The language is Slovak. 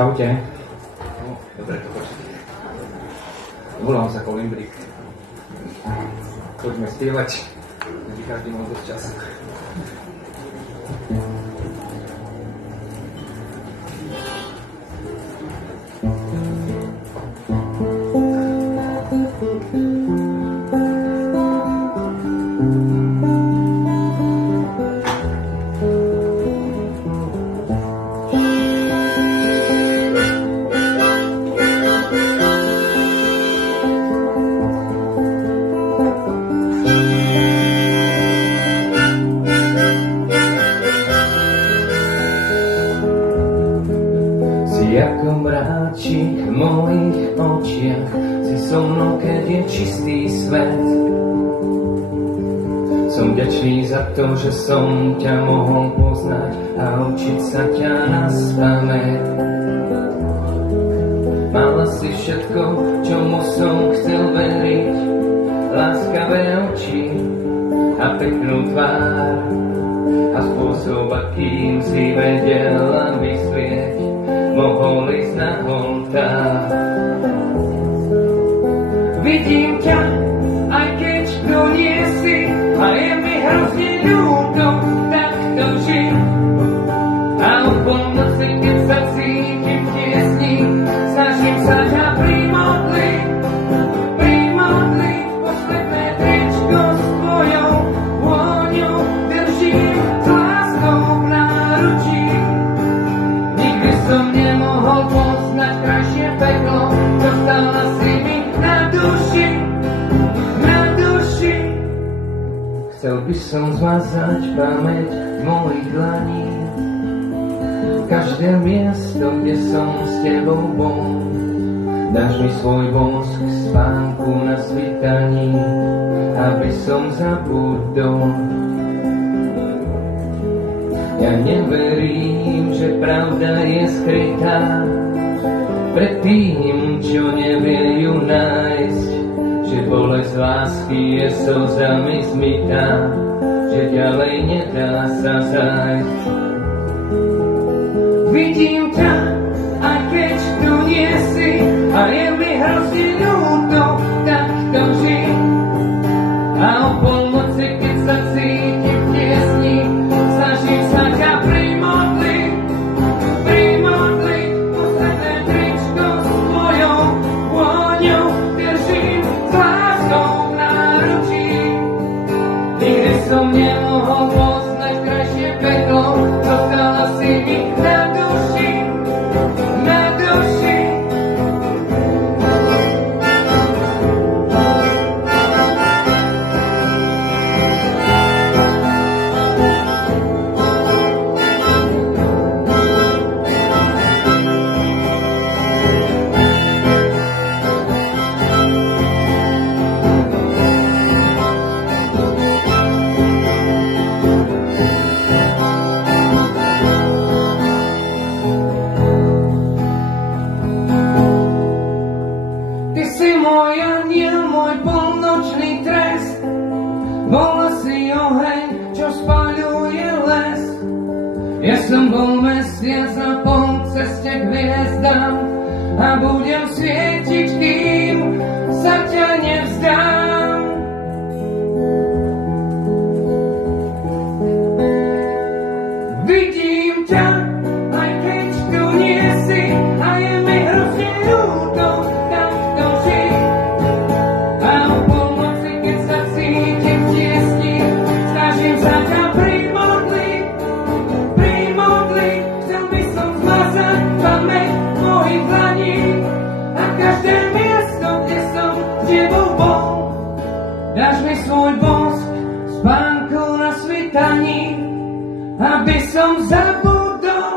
Čaute. Dobre, to počuť. Volám sa Kolimbrik. Poďme spievať. Vždy každý mal dosť času. Ako mráčik v mojich očiach, si so mnou, keď je čistý svet. Som vďačný za to, že som ťa mohol poznať a učiť sa ťa naspamäť. Mala si všetko, čomu som chcel veriť, láskavé oči a peknú tvár a spôsob, akým si vedela myslieť, mohol ísť na oltár. Vidím ťa, aj keď tu nie si, a je mi hrozne ľúto, tak to žij. A o polnoci, keď sa cítim v tiesni, snažím sa ťa primodliť, posledné tričko s tvojou vôňou držím s láskou v náručí. Nikdy som nemohol poznať krajšie peklo, dostala si mi na duši. Chcel by som zmazať pamäť mojich dlaní, každé miesto, kde som s tebou bol. Dáš mi svoj bosk spánku na svitaní, aby som zabudol. Ja neverím, že pravda je skrytá pred tým, čo nevie ju nájsť, že bolesť lásky je slzami zmytá, že ďalej nedá sa zájsť. Vidím ťa, aj keď tu nie si, a je mi hrozne ľúto, tak to žij. A o polnoci, keď sa cítim v tiesni, snažím sa ťa primodliť, posledné tričko s tvojou vôňou držím s láskou v náručí. Nikdy som nemohol poznať krajšie peklo, dostala si mi na duši. Ty si môj aniel, môj polnočný trest, bola si oheň, čo spaľuje les. Ja som bol mesiac na polceste k hviezdám a budem svietiť, kým sa ťa nevzdám. Vidím ťa, aj keď tu nie si, a je mi hrozne ľúto, tak to žij. A o polnoci, keď sa cítim v tiesni, snažím sa ťa primodliť. Chcel by som zmazať pamäť mojich dlaní a každé miesto, kde som s tebou bol. Dáš mi svoj bosk spánku na svitaní, aby som zabudol.